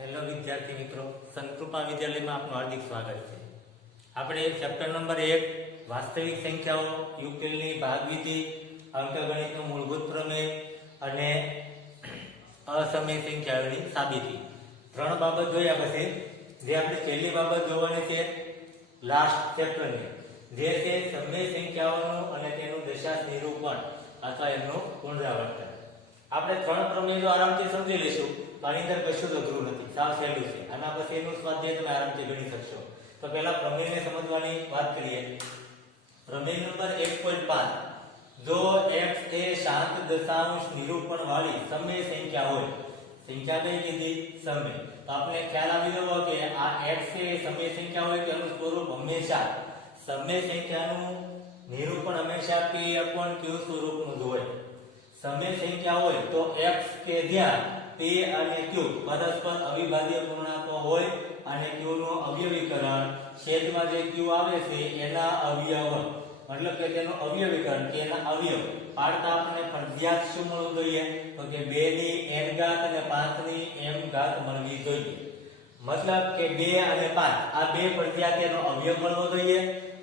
Hello વિદ્યાર્થી મિત્રો, સંતકૃપા વિદ્યાલયમાં આપનું હાર્દિક સ્વાગત છે. આપણે ચેપ્ટર નંબર 1 વાસ્તવિક સંખ્યાઓ, યુક્તિની ભાગવિધિ, અંકગણિતનું મૂળભૂત પ્રમેય અને અસમય સંખ્યાઓની સાબિતી ત્રણ બાબત જોયા પછી જે આપણે પહેલી બાબત જોવાની છે લાસ્ટ ચેપ્ટરની, જે છે સમય સંખ્યાઓનું અને તેનું દશાંશ નિરૂપણ અથવા એમનું પુનરાવર્તન. આપણે ત્રણ પ્રમેયો આરામથી સમજી લઈશું. આની અંદર કશું અઘરું નથી, સાવ સહેલું છે. આના પછી એનું સ્વાધ્યાય તમે આરામથી ગણી શકશો. તો પહેલા પ્રમેયને સમજવાની વાત કરીએ. પ્રમેય નંબર 1.5, જો x એ શાંત દશાંશ નિરૂપણ વાળી સમય સંખ્યા હોય, સંખ્યા કઈ કીધી? સમય. તો આપણે ખ્યાલ આવી ગયો કે આ x એ સમય સંખ્યા હોય તેનું સ્વરૂપ હંમેશા સમય સંખ્યાનું નિરૂપણ હંમેશા p/q સ્વરૂપનું જ હોય. સમય સંખ્યા હોય તો x કે જ્યાં p અને q પરસ્પર અવિભાજ્ય પૂર્ણાંકો હોય અને q નું અવયવીકરણ છેદમાં જે q આવે છે એના અવયવ, મતલબ કે તેનું અવયવીકરણ કે એના અવયવ પાડતા આપણને ફરજિયાત શું મળવું જોઈએ? તો કે 2 ની n ઘાત અને 5 ની m ઘાત મળવી જોઈએ. મતલબ કે 2 અને 5 આ બે ફરજિયાત એનો અવયવ મળવો જોઈએ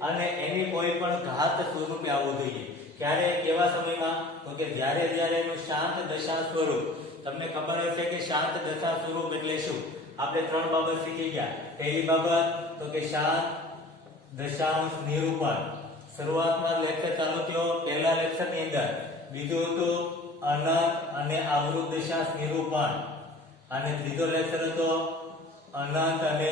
અને એની કોઈ પણ ઘાત સ્વરૂપે આવવું જોઈએ. ક્યારે, કેવા સમયમાં? તો કે જ્યારે એનું શાંત દશાંશ સ્વરૂપ. તમને ખબર હશે કે શાંત દશાંશ સ્વરૂપ એટલે શું? આપણે ત્રણ બાબત શીખી ગયા. પહેલી બાબત તો કે શાંત દશાંશ નિરૂપણ. શરૂઆતમાં લેક્ચર ચાલુ થયો પહેલા લેક્ચરની અંદર. બીજું હતું અનંત અને આવૃત દશાંશ નિરૂપણ અને ત્રીજો લેક્ચર હતો અનંત અને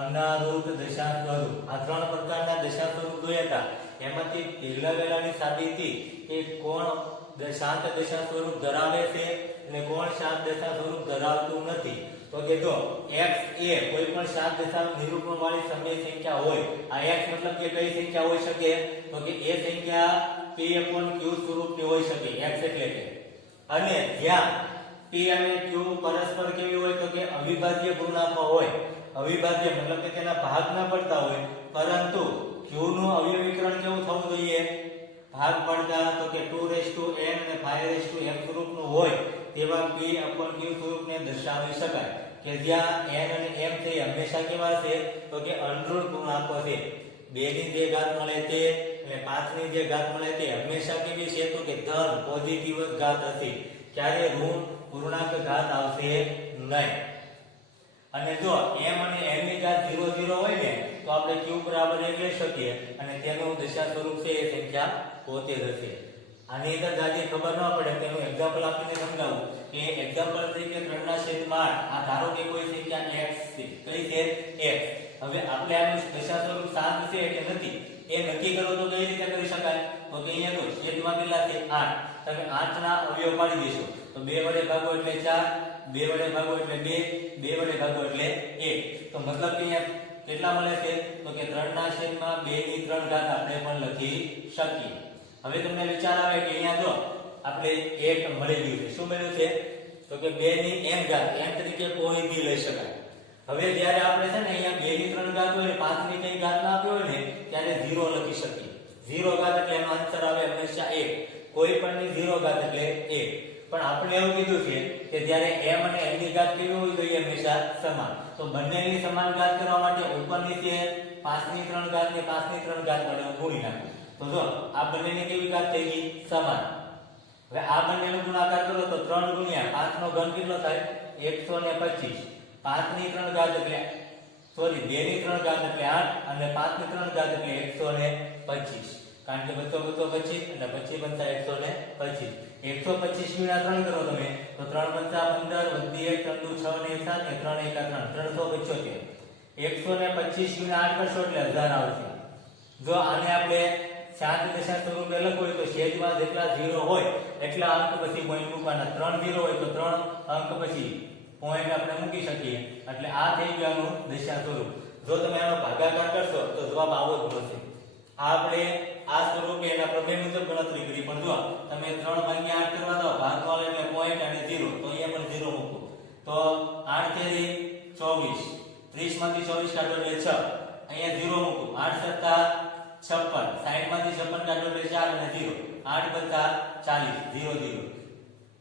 અનાવૃત દશાંશ સ્વરૂપ. આ ત્રણ પ્રકારના દશાંશ સ્વરૂપ જોયા હતા. એમાંથી પહેલાની સાબિતી કે કોણ શાંત દશાંશ સ્વરૂપ ધરાવે છે અને કોણ શાંત દશાંશ સ્વરૂપ ધરાવતું નથી. તો કે જો x એ કોઈ પણ શાંત દશાંશ નિરૂપણ વાળી સમય સંખ્યા હોય, આ x મતલબ કે કઈ સંખ્યા હોઈ શકે? તો કે એ સંખ્યા p/q સ્વરૂપની હોઈ શકે, x એટલે કે. અને જ્યાં p અને q પરસ્પર કેવી હોય? તો કે અવિભાજ્ય પૂર્ણાંકો હોય. અવિભાજ્ય મતલબ કે તેના ભાગ ના પડતા હોય, પરંતુ q નું અવયવીકરણ કેવું થવું જોઈએ? ભાગ પડતા. તો કે 2n અને 5m સ્વરૂપનું હોય તેવા p/q સ્વરૂપને દર્શાવી શકાય કે જ્યાં n અને m છે હંમેશા કેવા છે? તો કે અનઋણ પૂર્ણાંકો છે. 2 ની જે ઘાત મળે તે અને 5 ની જે ઘાત મળે તે હંમેશા કેવી છે? તો કે ધન પોઝિટિવ ઘાત હશે. ક્યારે ઋણ પૂર્ણાંક ઘાત આવશે નહીં. અને જો m અને n ની ઘાત 0 0 હોય ને તો આપણે q બરાબર 1 લઈ શકીએ અને તેનું દશાંશ સ્વરૂપ છે એ સંખ્યા 72 હશે. આની અંદર જાજી ખબર ન પડે તેનું એક્ઝામ્પલ આપીને સમજાવું કે એક્ઝામ્પલ તરીકે 3/8. આ ધારો કે કોઈ સંખ્યા x છે. કઈ છે? x. હવે આપણે આનું દશાંશ સ્વરૂપ 7 છે કે નથી એ નક્કી કરો તો કઈ રીતે કરી શકાય? તો કે અહીંયા જો છેદમાં કેટલા છે? 8. તમે 8 ના અવયવ પાડી દેશો તો 2 વડે ભાગો એટલે 4, 2 વડે ભાગો એટલે 2, 2 વડે ભાગો એટલે 1. તો મતલબ કે અહીંયા કેટલા મળે છે? તો કે 3/2 ની 3 ઘાત આપણે પણ લખી શકીએ. હવે તમને વિચાર આવે કે અહીંયા જો આપણે 1 મળી ગયું છે. શું મળ્યું છે? તો કે 2 ની n ઘાત n તરીકે કોઈ બી લઈ શકાય. હવે જ્યારે આપણે છે ને અહીંયા 2 ની 3 ઘાત હોય 5 ની કઈ ઘાત ના આપ્યો હોય ને ત્યારે 0 લખી શકીએ. 0 ઘાત એટલે એનો આન્સર આવે હંમેશા 1. કોઈ પણ ની 0 ઘાત એટલે 1. પણ આપણે એવું કીધું છે કે જ્યારે m અને n ની ઘાત કેવી હોવી જોઈએ? હંમેશા સમાન. તો બંનેની સમાન ઘાત કરવા માટે ઉપરની છે 5 ની 3 ઘાત ને 5 ની 3 ઘાત વડે ગુણી નાખો. તો જો આ બંનેની કેવી ઘાત થઈ ગઈ? સમાન. હવે આ બંનેનો ગુણાકાર કરો તો 3 ગુણ્યા 5 નો ઘન કેટલો થાય? 125. 5 ની 3 ઘાત એટલે 2 ની 3 ઘાત એટલે 8 અને 5 ની 3 ઘાત એટલે 125. કારણ કે બચ્ચો 25 અને પછી બનતા 125. 125 ગુણ્યા 3 કરો તમે તો 3 પંચા 15 વધી 1 3 6 ને 1 7 ને 3 1 3 375. 125 ગુણ્યા 8 કરશો એટલે 1000 આવશે. જો આને આપણે શાંત દશાંશ સ્વરૂપે લખવું હોય તો છેદમાં જેટલા 0 હોય એટલા અંક પછી પોઈન્ટ મૂકવાના. 3 0 હોય તો 3 અંક પછી પોઈન્ટ આપણે મૂકી શકીએ. એટલે આ થઈ ગયું દશાંશ સ્વરૂપ. જો તમે આનો ભાગાકાર કરશો તો જવાબ આવો જ મળશે. આપણે આ સ્વરૂપે એના પ્રમેય મુજબ ગણતરી કરી. પણ જો તમે 3/8 કરવા દો ભાગમાં એટલે પોઈન્ટ અને 0 તો અહીંયા પણ 0 મૂકો તો 8 તેરી 24. 30 માંથી 24 કાઢો એટલે 6. અહીંયા 0 મૂકો. 8 સત્તા 56. 60 માંથી 56 કાઢો એટલે 4 અને 0. 8 વત્તા 40 0 0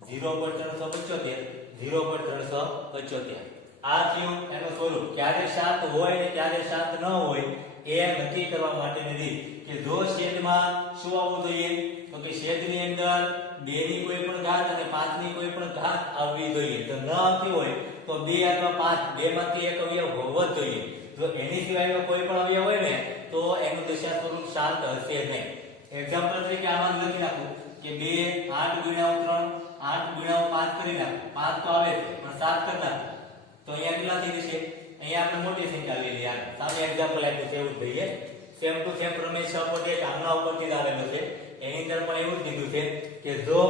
0 પર 375 0 પર 375. આ થયું એનું સ્વરૂપ. ક્યારે શાંત હોય ને ક્યારે શાંત ન હોય એ નક્કી કરવા માટેની રીત કે જો છેદમાં શું આવવું જોઈએ તો કે છેદની અંદર 2 ની કોઈ પણ ઘાત અને 5 ની કોઈ પણ ઘાત આવવી જોઈએ. તો ન આવતી હોય તો 2 અથવા 5 બેમાંથી એક અવયવ હોવો જ જોઈએ. જો એની સિવાયનો કોઈ પણ અવયવ હોય ને તો એનું દશા સ્વરૂપ શાંત હશે નહીં. એક્ઝામ્પલ તરીકે આમાં લખી નાખું કે 2 8 ગુણ્યા 3 8 ગુણ્યા 5 કરી નાખું. 5 તો આવે છે પણ 7 કરી નાખું તો અહીંયા કેટલા થઈ જશે? અહીંયા આપણે મોટી સંખ્યા લઈ લઈએ. સામે એક્ઝામ્પલ આપ્યું છે એવું જ લઈએ. સેમ ટુ સેમ પ્રમેય 6.1 આમના ઉપરથી જ આવેલો છે. એની અંદર પણ એવું જ કીધું છે કે જો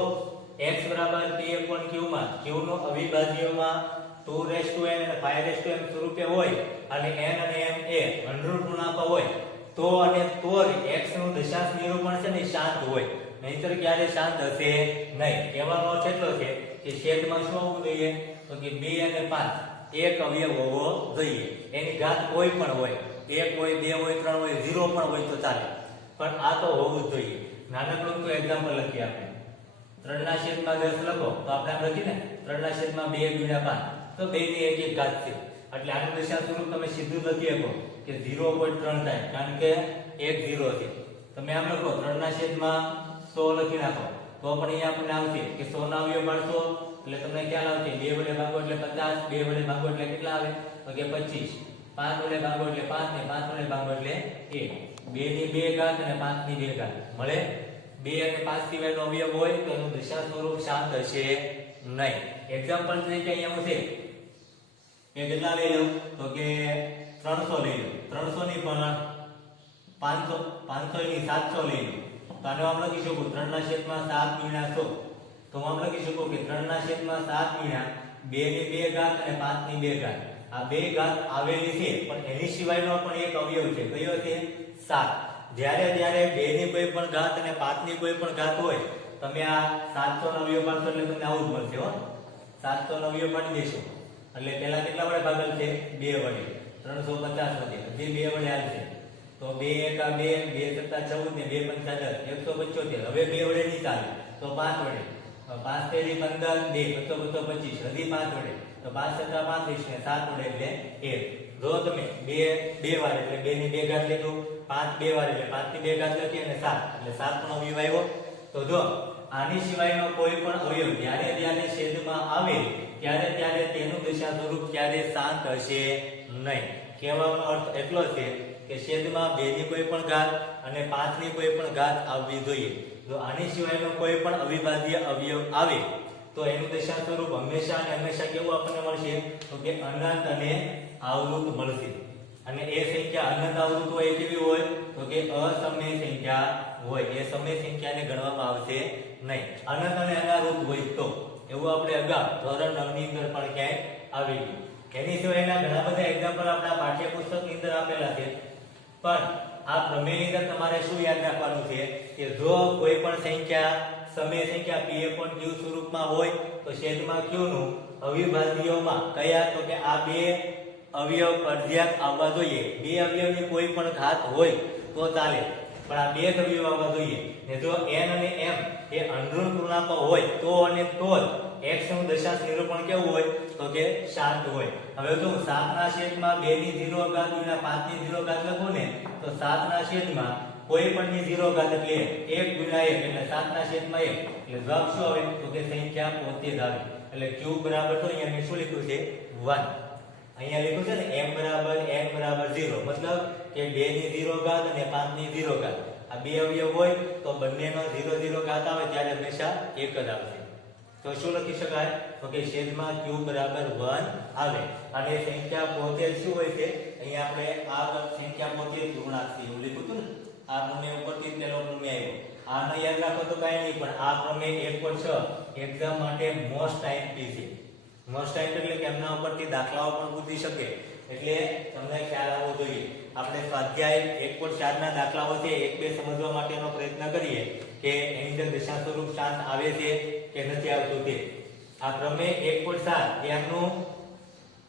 x p/q માં q નો અવિભાજ્યમાં 2n અને 5m સ્વરૂપે હોય અને n અને m એ અંડરૂટ પૂર્ણાંકો હોય તો અને તો x નું દશાંશ નિરૂપણ છે ને શાંત હોય. નહીંતર ક્યારે શાંત હશે નહીં. કહેવાનો અર્થ એટલો છે કે છેદમાં શું આવવું જોઈએ તો કે 2 અને 5 એક અવયવ હોવો જોઈએ. એની ઘાત કોઈ પણ હોય, 1 હોય 2 હોય 3 હોય 0 પણ હોય તો ચાલે, પણ આ તો હોવું જ જોઈએ. નાનકડું તો એક્ઝામ્પલ લખીએ આપણે. 3/10 લખો તો આપણે આમ લખીએ ને 3/2 ગુણ્યા 5 તો 2 ની એક એક ઘાત છે. એટલે આનું દશા સ્વરૂપ તમે સીધું લખી શકો કે 0.3 થાય કારણ કે 1 0 છે. તમે આમ લખો 3/100 લખી નાખો તો પણ અહીંયા આપણને આવશે કે 100 ના અવયવ પાડશો એટલે તમને ખ્યાલ આવશે 2 વડે ભાગો એટલે 50, 2 વડે ભાગો એટલે કેટલા આવે તો કે 25, 5 વડે ભાગો એટલે 5 ને 5 વડે ભાગો એટલે 1. 2 ની 2 ઘાત અને 5 ની 2 ઘાત મળે. 2 અને 5 સિવાયનો અવયવ હોય તો એનું દશા સ્વરૂપ શાંત હશે નહીં. એક્ઝામ્પલ તરીકે અહીંયા હું છે કે કેટલા લઈ લઉં તો કે 300 લઈ લઉં. 300 ની પણ 500, 500 ની 700 લઈ લઉં તો આને આમ લખી શકું 3/7 ગુણ્યા 100. તો હું આમ લખી શકું કે 3/7 ગુણ્યા 2 ની 2 ઘાત અને 5 ની 2 ઘાત. આ 2 ઘાત આવેલી છે પણ એની સિવાયનો પણ એક અવયવ છે. કયો છે? 7. જ્યારે 2 ની કોઈ પણ ઘાત અને 5 ની કોઈ પણ ઘાત હોય તમે આ 700 નો અવયવ પાડશો એટલે તમને આવું જ મળશે. 700 નો અવયવ પાડી દેશો એટલે પહેલા કેટલા વડે ભાગેલ છે? 2 વડે. 350 વડે હજી 2 વડે આવશે તો 2 * 2 2 * 14 ને 2 * 5 175. હવે 2 વડે નહીં ચાલે તો 5 વડે. 5 * 3 = 15 2 25 હજી 5 વડે તો 5 * 35 ને 7 વડે એટલે 1. જો તમે 2 વાર એટલે 2 ની 2 ઘાત લીધું, 5 2 વાર એટલે 5 ની 2 ઘાત લખી અને 7 એટલે 7 નો અવયવ આવ્યો. તો જો આની સિવાયનો કોઈ પણ અવયવ જ્યારે છેદમાં આવે ત્યારે તેનું દશા સ્વરૂપ ક્યારે શાંત હશે નહીં. કહેવાનો અર્થ એટલો છે કે છેદમાં 2 ની કોઈ પણ ઘાત અને 5 ની કોઈ પણ ઘાત આવવી જોઈએ. જો આની સિવાયનો કોઈ પણ અવિભાજ્ય અવયવ આવે તો એનું દશા સ્વરૂપ હંમેશા કેવું આપણને મળશે તો કે અનંત અને આવૃત મળશે. અને એ સંખ્યા અનંત આવૃત હોય કેવી હોય તો કે અસમય સંખ્યા હોય. એ સમય સંખ્યાને ગણવામાં આવશે નહીં. અનંત અને અનાવૃત હોય તો એવું આપણે અગાઉ ધોરણ 9 ની અંદર પણ ક્યાંય આવી ગયું. એની સિવાયના ઘણા બધા એક્ઝામ્પલ આપણા પાઠ્યપુસ્તકની અંદર આપેલા છે. પણ આ પ્રમેયની અંદર તમારે શું યાદ રાખવાનું છે કે જો કોઈ પણ સંખ્યા સમય સંખ્યા p/q સ્વરૂપમાં હોય તો છેદમાં q નું અવિભાજ્યોમાં કયા તો કે આ 2 અવયવ ફરજિયાત આવવા જોઈએ. 2 અવયવની કોઈ પણ ઘાત હોય તો ચાલે પણ આ 2 અવયવ આવવા જોઈએ. ને જો n અને m એ અંડરૂટ પૂર્ણાંકો હોય તો અને તો જ x નું દશાંશ નિરૂપણ કેવું હોય તો કે શાંત હોય. હવે જો 7/2 ની 0 ઘાત ગુણ્યા 5 ની 0 ઘાત લખું ને તો 7/2 કોઈ પણ ની 0 ઘાત એટલે 1 ગુણ્યા 1 એટલે 7/1 એટલે જવાબ શું આવે તો કે સંખ્યા પોતે જ આવે. એટલે q બરાબર તો અહીંયા મેં શું લખ્યું છે 1. અહીંયા લખ્યું છે ને m બરાબર n બરાબર 0 મતલબ કે 2 ની 0 ઘાત અને 5 ની 0 ઘાત આ બે અવયવ હોય તો બંનેનો 0 0 ઘાત આવે ત્યારે હંમેશા એક જ આવશે. તો શું લખી શકાય તો કે છેદમાં q બરાબર 1 આવે. અને સંખ્યા પોતે શું હોય છે અહીંયા આપણે આ સંખ્યા પોતે પૂર્ણાંક છે એવું લખ્યું હતું ને. આ પ્રમેય ઉપરથી પેલો પ્રમેય આવ્યો. આને યાદ રાખો તો કાઈ નહીં પણ આ પ્રમેય 1.6 એક્ઝામ માટે મોસ્ટ આઈએમપી છે. મોસ્ટ આઈએમપી એટલે કે એમના ઉપરથી દાખલાઓ પણ પૂછી શકે એટલે તમને ખ્યાલ આવવો જોઈએ. આપણે સ્વાધ્યાય 1.4 ના દાખલાઓ છે 1-2 સમજવા માટેનો પ્રયત્ન કરીએ કે એની અંદર દશાંશ સ્વરૂપ શાંત આવે છે કે નથી આવતું તે. આ પ્રમેય 1.7 એ આનું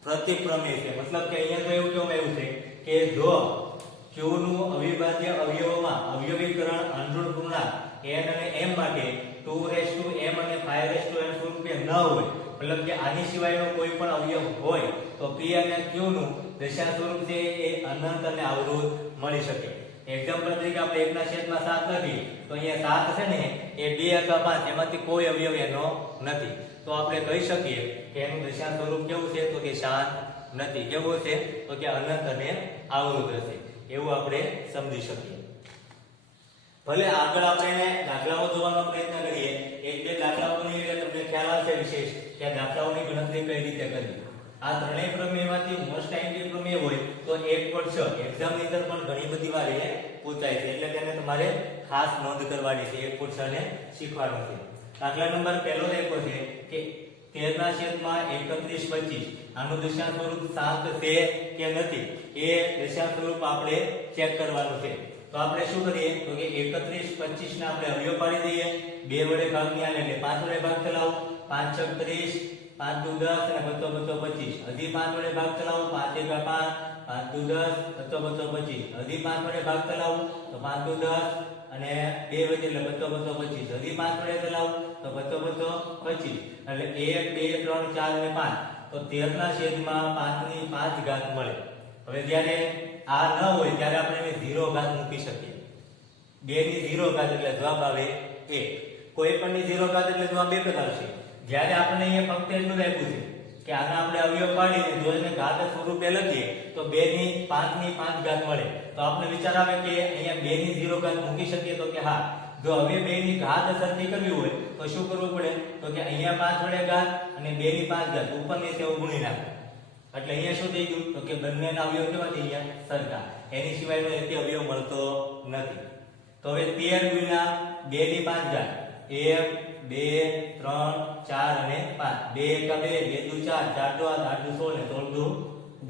પ્રતિક પ્રમેય છે. મતલબ કે અહીંયા તો એવું કહેવામાં આવ્યું છે કે જો q નું અવિભાજ્ય અવયવોમાં અવયવીકરણ અંડરૂટ પૂર્ણાંક n અને m માટે 2m અને 5m સ્વરૂપે ન હોય, મતલબ કે આની સિવાયનો કોઈ પણ અવયવ હોય તો p અને q નું દશાંશ સ્વરૂપ છે એ અનંત અને અવરોધ મળી શકે. એક્ઝામ્પલ તરીકે આપણે 1/7 લખી તો અહીંયા 7 છે ને એ 2 અથવા 5 એમાંથી કોઈ અવયવ એનો નથી, તો આપણે કહી શકીએ કે એનું દશાંશ સ્વરૂપ કેવું છે તો કે શાંત નથી. કેવું છે તો કે અનંત અને અવરોધ હશે, એવું આપણે સમજી શકીએ. ભલે આગળ આપણે દાખલાઓ જોવાનો પ્રયત્ન કરીએ, એક બે દાખલાઓની એટલે તમને ખ્યાલ આવશે વિશેષ કે દાખલાઓની ગણતરી કઈ રીતે કરવી. આ ત્રણેય પ્રમેયમાંથી મોસ્ટ ટાઈમલી પ્રમેય હોય તો 1/6 એક્ઝામની અંદર પણ ઘણી બધી વાર એ પૂછાય છે, એટલે તેને તમારે ખાસ નોંધ કરવાની છે, 1/6 ને શીખવાનું છે. દાખલા નંબર પહેલો દેખો છે કે 13/31/25 આનું દશાંશ સ્વરૂપ શાંત છે કે નથી એ દશાંશ સ્વરૂપ આપણે ચેક કરવાનું છે. તો આપણે શું કરીએ તો કે 31/25 ને આપણે અવયવ પાડી દઈએ, 2 વડે ભાગની આલે એટલે 5 વડે ભાગ ચલાવો, 5 6 30, 5 દુ 10 અને 2 25. હજી 5 વડે ભાગ ચલાવો, 5 1 5, 5 દુ 10, 2 25. હજી 5 વડે ભાગ ચલાવો તો 5 દુ 10 અને 2 વડે એટલે 2 25. હજી 5 વડે ચલાવો તો 2 25. એટલે 1 2 3 4 અને 5 તો 13/5 ની 5 ઘાત મળે. હવે જ્યારે આ ન હોય ત્યારે આપણે એને 0 ઘાત મૂકી શકીએ. 2 ની 0 ઘાત એટલે જવાબ આવે 1. કોઈ પણ ની 0 ઘાત એટલે જવાબ 1 જ આવશે. જ્યારે આપણે અહીંયા ફક્ત એટલું જ આપ્યું છે કે આના આપણે અવયવ પાડીને જો એને ઘાત સ્વરૂપે લખીએ તો 2 ની 5 ની 5 ઘાત મળે. તો આપણે વિચાર આવે કે અહીંયા 2 ની 0 ઘાત મૂકી શકીએ તો કે હા. જો હવે 2 ની ઘાત સરખી કરવી હોય તો શું કરવું પડે તો કે અહીંયા 5 વડે ઘાત અને 2 ની 5 ઘાત ઉપરની સેવ ગુણી નાખો. એટલે અહીંયા શું થઈ ગયું તો કે બંનેના અવયવ કેવા થઈ ગયા સરખા, એની સિવાયનો એક અવયવ મળતો નથી. તો હવે 13 ગુણ્યા 2 ની 5 ઘાત 1 2 3 4 અને 5, 2 1 2 2 દુ 4, 4 દુ 8 8 દુ 16 ને 16 દુ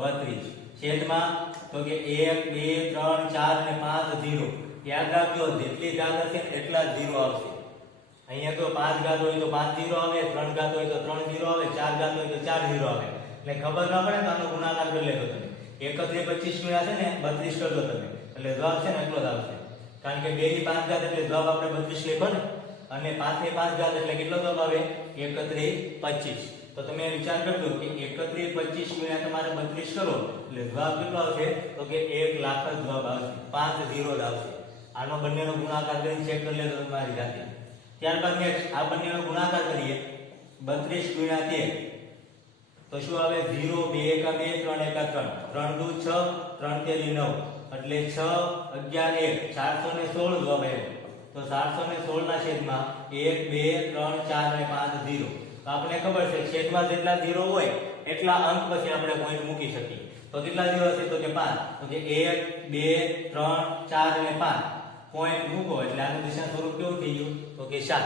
32 છેદમાં તો કે 1 2 3 4 અને 5 0. યાદ રાખજો જેટલી ઘાત હશે એટલા જ 0 આવશે. અહીંયા તો 5 ઘાત હોય તો 5 0 આવે, 3 ઘાત હોય તો 3 0 આવે, 4 ઘાત હોય તો 4 0 આવે. એટલે ખબર ન પડે તો આનો ગુણાકાર કરી લેજો તમે. 31/25 ગુણ્યા છે ને 32 કરજો તમે એટલે જવાબ છે ને એટલો જ આવશે. કારણ કે 2 ની 5 ઘાત એટલે જવાબ આપણે 32 લખો ને, અને 5 ની 5 ઘાત એટલે કેટલો જવાબ આવે 31/25. તો તમે વિચાર કરજો કે 31/25 ગુણ્યા તમારે 32 કરો એટલે જવાબ કેટલો આવશે તો કે 1 લાખ જ જવાબ આવશે, 5 0 જ આવશે. આનો બંનેનો ગુણાકાર કરીને ચેક કરી લેજો તમારી જાતે. ત્યારબાદ નેક્સ્ટ આ બંનેનો ગુણાકાર કરીએ 32 ગુણ્યા 13 તો શું આવે 0 2 1 2 3 1 3, 3 દુ 6 3 તેરી 9 એટલે 6 11 1 416 જવાબ આવ્યો. તો 416 ના છેદમાં 1 2 3 4 અને 5 0. તો આપણે ખબર છે છેદમાં જેટલા 0 હોય એટલા અંક પછી આપણે પોઈન્ટ મૂકી શકીએ. તો કેટલા 0 હશે તો કે 5. તો કે 1 2 3 4 અને 5 પોઈન્ટ મૂકો એટલે આનું દશાંશ સ્વરૂપ કેવું થઈ ગયું તો કે 7.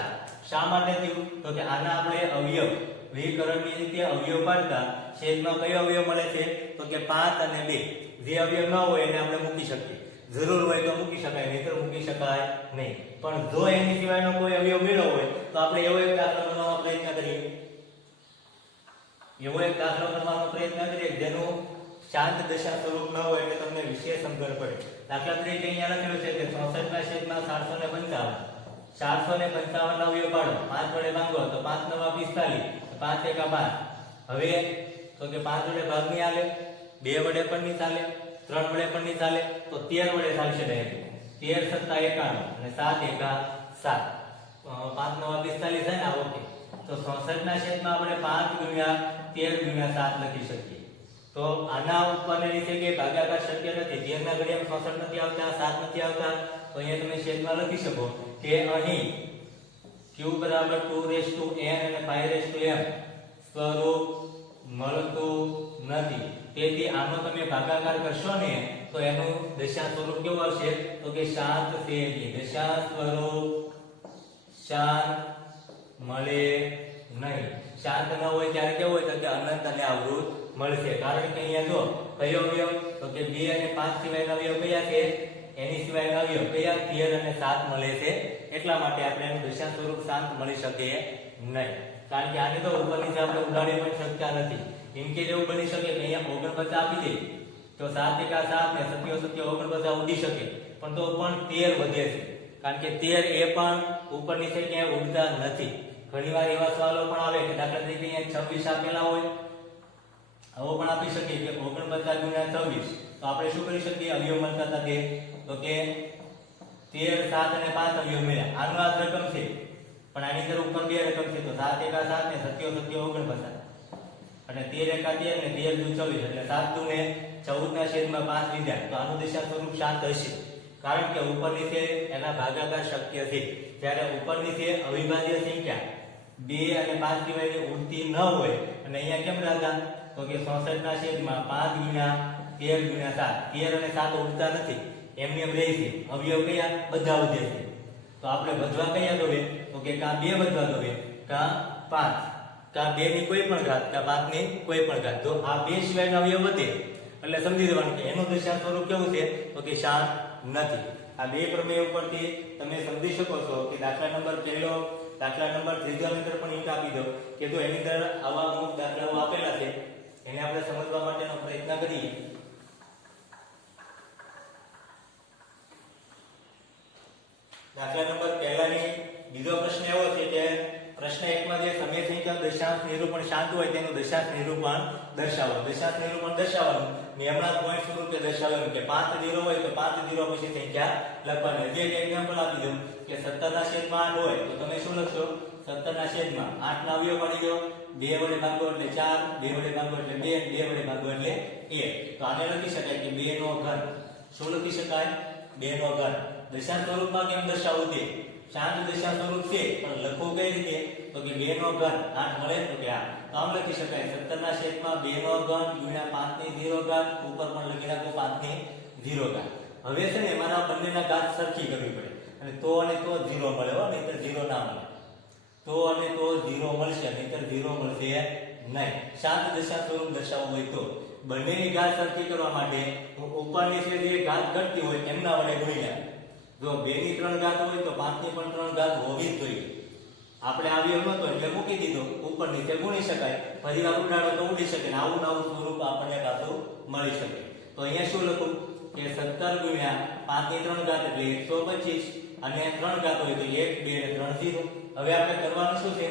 શા માટે થયું તો કે આના આપણે અવયવ વિકરણની રીતે અવયવ પાડતા છેદમાં કયો અવયવ મળે છે તો કે 5 અને 2. જે અવયવ ન હોય એને આપણે મૂકી શકીએ, જરૂર હોય તો મૂકી શકાય, નહીતર મૂકી શકાય નહીં. પણ જો એની સિવાયનો કોઈ અવયવ મળ્યો હોય તો આપણે એવો એક દાખલો કરવાનો પ્રયત્ન કરીએ. જેનું શાંત દશા સ્વરૂપ ન હોય એટલે તમને વિશેષ સમજણ પડે. દાખલા તરીકે અહીંયા લખેલું છે કે 64/755 455 અવયવ પાડો, 5 વડે ભાગો તો 5 9 45, 5 1 5. હવે તો કે 5 વડે ભાગ નહીં ચાલે, 2 વડે પણ નહીં ચાલે, 3 વડે પણ નહીં ચાલે, તો 13 વડે ચાલશે ડાયરેક્ટ. 13 7 51 અને 7 1 7. 5 9 45 છે ને ઓકે. તો 66 ના છેદમાં આપણે 5 ગુણ્યા 13 ગુણ્યા 7 લખી શકીએ. તો આના ઉપરને નીચે કે ભાગાકાર શક્ય નથી. 13 ના ઘડિયામાં 66 નથી આવતા, 7 નથી આવતા, તો અહીંયા તમે છેદમાં લખી શકો કે અહીં q બરાબર 2n અને 5m સ્વરૂપ મળતું નથી. તેથી આનો તમે ભાગાકાર કરશો ને તો એનું દશાંશ સ્વરૂપ કેવું આવશે તો કે શાંત છે. દશાંશ સ્વરૂપ શાંત મળે નહીં. શાંત ન હોય ત્યારે કેવું હોય તો કે અનંત અને અવરોધ મળશે. કારણ કે અહીંયા જો કયો અવયવ તો કે 2 અને 5 સિવાયના અવયવ કયા છે, એની સિવાયના અવયવ કયા 13 અને 7 મળે છે. એટલા માટે આપણે એનું દશાંશ સ્વરૂપ શાંત મળી શકે નહીં. કારણ કે આને તો ઉપરની જે આપણે ઉડાડી પણ શકતા નથી. એમ કે એવું બની શકે કે અહીંયા 49 આપી દે તો 7 1 7 ને 7 7 49 ઉડી શકે, પણ તો પણ 13 વધે છે. કારણ કે 13 એ પણ ઉપરની સંખ્યા ઉડતા નથી. ઘણીવાર એવા સવાલો પણ આવે કે દાખલા તરીકે અહીંયા 26 આપેલા હોય, આવો પણ આપી શકીએ કે 49 ગુણ્યા 26. તો આપણે શું કરી શકીએ? અવયવ મળતા હતા તે, તો કે 13, 7 અને 5 અવયવ મળ્યા. આનો આ રકમ છે, પણ આની અંદર ઉપર બે રકમ છે, તો 7 એકા 7 ને 7 49 અને 13 એકા 13 ને 13 દુ 24 એટલે 7 દુ ને 14 ના છેદમાં 5 લીધા. તો આનું દિશા સ્વરૂપ શાંત હશે, કારણ કે ઉપરની છે એના ભાગાકાર શક્ય છે. જ્યારે ઉપરની છે અવિભાજ્ય સંખ્યા 2 અને 5 સિવાયની ઉડતી ન હોય, અને અહીંયા કેમ રાખ્યા? તો કે 66 ના છેદમાં 5 ગુણ્યા 13 ગુણ્યા 7. 13 અને 7 ઉડતા નથી, એમની એમ રહે છે. અવયવ કયા? બધા વધે છે. તો આપણે વધવા કયા દોવે? તો કે કાં 2 વધવા દોવે, કાં 5, કાં 2 ની કોઈ પણ ઘાત, કાં 5 ની કોઈ પણ ઘાત. તો આ 2 સિવાયના અવયવ વધે એટલે સમજી દેવાનું કે એનું દિશા સ્વરૂપ કેવું છે? તો કે શાંત નથી. આ બે પ્રમેય ઉપરથી તમે સમજી શકો છો કે દાખલા નંબર પહેલો, દાખલા નંબર ત્રીજા ની અંદર પણ હિંટ આપી દો કે જો એની અંદર આવા અમુક દાખલાઓ આપેલા છે, એને આપણે સમજવા માટેનો પ્રયત્ન કરીએ. દાખલા નંબર પહેલાની બીજો પ્રશ્ન એવો છે કે પ્રશ્ન 1 માં જે સમય સંખ્યા દશાંશ નિરૂપણ શાંત હોય તેનું દશાંશ નિરૂપણ દર્શાવો. દશાંશ નિરૂપણ દર્શાવવાનું નિયમના પોઈન્ટ સ્વરૂપે દર્શાવવાનું કે 5 0 હોય તો 5 0 પછી સંખ્યા લખવાની. જે એક્ઝામ્પલ આપી દઉં કે 17 ના છેદમાં 8 હોય તો તમે શું લખશો? 17 ના છેદમાં 8 ના અવયવ પાડી દો. 2 વડે ભાગો એટલે 4, 2 વડે ભાગો એટલે 2, 2 વડે ભાગો એટલે 1. તો આને લખી શકાય કે 2 નો ઘન. શું લખી શકાય? 2 નો ઘન. દશાંશ સ્વરૂપમાં કેમ દર્શાવવું તે? શાંત દશાંશ સ્વરૂપ છે, પણ લખવું કઈ રીતે? તો કે 2 નો ઘન 8 મળે તો કે 8. તો આમ લખી શકાય 17 ના છેદમાં 2 નો ઘન ગુણ્યા 5 ની 0 ઘાત, ઉપર પણ લખી નાખો 5 ની 0 ઘાત. હવે છે ને એમાંના બંનેના ઘાત સરખી કરવી પડે, અને તો અને તો 0 મળે હો, નહીતર 0 ના મળે. તો અને તો 0 મળશે, નહીતર 0 મળશે નહીં. શાંત દશાંશ સ્વરૂપ દર્શાવવું હોય તો બંનેની ઘાત સરખી કરવા માટે ઉપરની છે જે ઘાત ઘટતી હોય એમના વડે ગુણ્યા. જો 2 ની 3 ઘાત હોય તો 5 ની પણ 3 ઘાત હોવી જ જોઈએ. આપણે આવ્યો નતો એટલે મૂકી દીધો, ઉપર નીચે ગુણી શકાય, ફરીવાર ઉડાડો તો ઉડી શકે, ને આવું નવું સ્વરૂપ આપણને પાછું મળી શકે. તો અહીંયા શું લખું કે 17 ગુણ્યા 5 ની 3 ઘાત એટલે 125, અને 3 ઘાત હોય તો 1, 2 અને 3 0. હવે આપણે કરવાનું શું છે?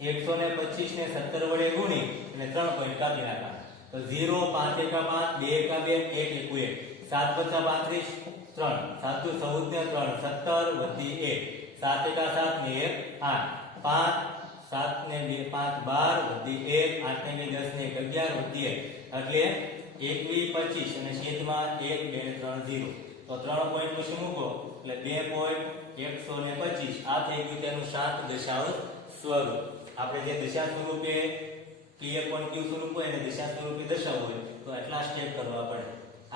125 ને 17 વડે ગુણી અને 3 પોઈન્ટ કાપી નાખવાના. તો 0, 5 એકા 5, 2 એકા 2, 1 એકુ 1, 7 પચા 35, 3, 7 દુ 14 ને 3 17 વધી 1, 7 એકા 7 ને 1 8, 5, 7 ને 2 5 12 વધી 1, 8 ને 10 ને 11 વધી 1, એટલે 21 25 અને છેદમાં 1 2 ને 3 0. તો 3 પોઈન્ટ પછી મૂકો એટલે 2 પોઈન્ટ 125. આ થઈ ગયું તેનું શાંત દશાંશ સ્વરૂપ. આપણે જે દશાંશ સ્વરૂપે P upon Q સ્વરૂપ હોય અને દશાંશ સ્વરૂપે દર્શાવવું હોય તો એટલા સ્ટેપ કરવા પડે.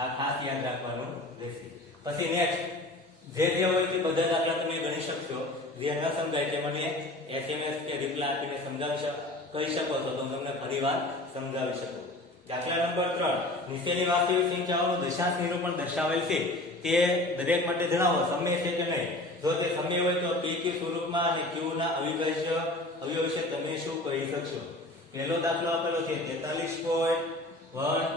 આ ખાસ યાદ રાખવાનું રહેશે. પછી નેક્સ્ટ જે હોય તે બધા દાખલા તમે ગણી શકશો. જે ન સમજાય તે મને SMS કે રિપ્લાય આપીને સમજાવી કહી શકો છો, તો તમને ફરીવાર સમજાવી શકું. દાખલા નંબર 3, નીચેની વાસ્તવિક સંખ્યાઓનું દશાંશ નિરૂપણ દર્શાવેલ છે તે દરેક માટે જણાવો સમય છે કે નહીં. જો તે સમય હોય તો PQ સ્વરૂપમાં અને Q ના અવિભાજ્ય અવયવ વિશે તમે શું કહી શકશો? પહેલો દાખલો આપેલો છે 43.1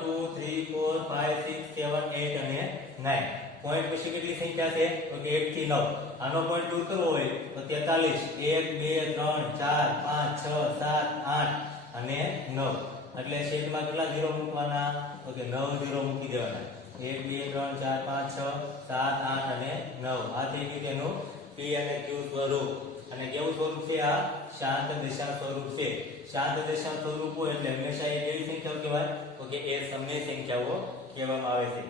2 3 4 5 6 7 8 અને 9. પોઈન્ટ પછી કેટલી સંખ્યા છે? તો કે 1 થી 9. આનો પોઈન્ટ દૂર કરવો હોય તો 43 1 2 3 4 5 6 7 8 અને 9. એટલે છેદમાં કેટલા 0 મૂકવાના? તો કે 9 0 મૂકી દેવાના. 1 2 3 4 5 6 7 8 અને 9. આ થઈ ગયું તેનું P અને Q સ્વરૂપ. અને કેવું સ્વરૂપ છે? આ શાંત દશાંશ સ્વરૂપ છે. શાંત દશાંશ સ્વરૂપ હોય એટલે હંમેશા એ કેવી સંખ્યાઓ કહેવાય? તો કે એ સમય સંખ્યાઓ કહેવામાં આવે છે.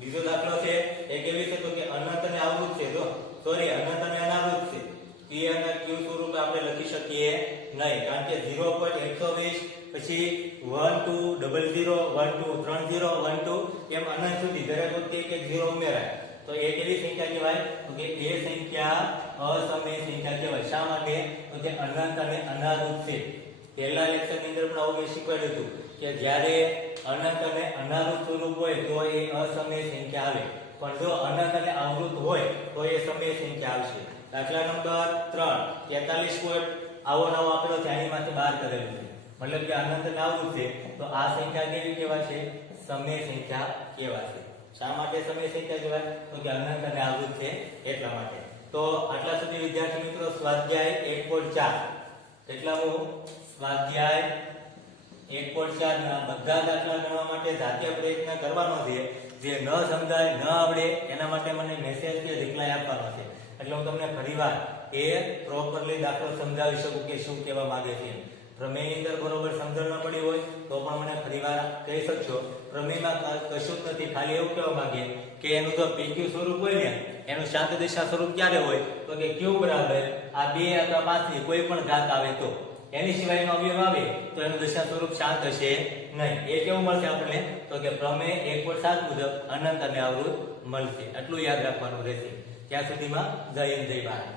બીજો દાખલો છે એ કેવી છે? તો કે અનંત અને આવૃત છે. જો સોરી, અનંત અને અનાવૃત છે. P અને Q સ્વરૂપે આપણે લખી શકીએ નહીં, કારણ કે 0.120 પછી 1 2 00 1 2 30 1 2 એમ અનંત સુધી દરેક વખતે એક 0 ઉમેરાય. તો એ કેવી સંખ્યા કહેવાય? તો કે એ સંખ્યા અસમય સંખ્યા કહેવાય. શા માટે? તો કે અનંત અને અનાવૃત છે. પહેલા લેક્ચરની અંદર પણ આવું શીખવાડ્યું હતું કે જ્યારે અનંત અને અનાવૃત સ્વરૂપ હોય તો એ અસમય સંખ્યા આવે, પણ જો અનંત અને આવૃત હોય તો એ સમય સંખ્યા આવશે. દાખલા નંબર 3 43 પોઈન્ટ આવો નવો આપેલો છે, આની માંથી 12 કરેલું છે, મતલબ કે અનંત અને આવૃત છે. તો આ સંખ્યા કેવી કહેવાશે? સમય સંખ્યા કહેવાશે. શા માટે સમય સંખ્યા કહેવાય? તો કે અનંત અને આવૃત છે એટલા માટે. તો તો આટલા સુધી વિદ્યાર્થી મિત્રો સ્વાધ્યાય 1.4 કેટલામું સ્વાધ્યાય 1.4 ના બધા દાખલા ગણવા માટે જાતે પ્રયત્ન કરવાનો છે. જે ન સમજાય ન આવડે એના માટે મને મેસેજ કે રિપ્લાય આપવાનો છે, એટલે હું તમને ફરીવાર એ પ્રોપરલી દાખલો સમજાવી શકું કે શું કહેવા માંગે છે. પ્રમેયની અંદર બરોબર સમજણ ન પડી હોય તો પણ મને ફરીવાર કહી શકશો. પ્રમેયમાં કશું જ નથી, ખાલી એવું કહેવા માંગે કે એનું જો પીક્યુ સ્વરૂપ હોય ને એનું શાંત દિશા સ્વરૂપ ક્યારે હોય તો કે q બરાબર આ 2 અથવા 5 ની કોઈ પણ ઘાત આવે તો એની સિવાયનો અવયવ આવે તો એનું દિશા સ્વરૂપ શાંત હશે નહીં. એ કેવું મળશે આપણને તો કે પ્રમેય 1.7 મુજબ અનંત અને અવૃત મળશે. આટલું યાદ રાખવાનું રહેશે. ત્યાં સુધીમાં જય હિન્દ જય ભારત.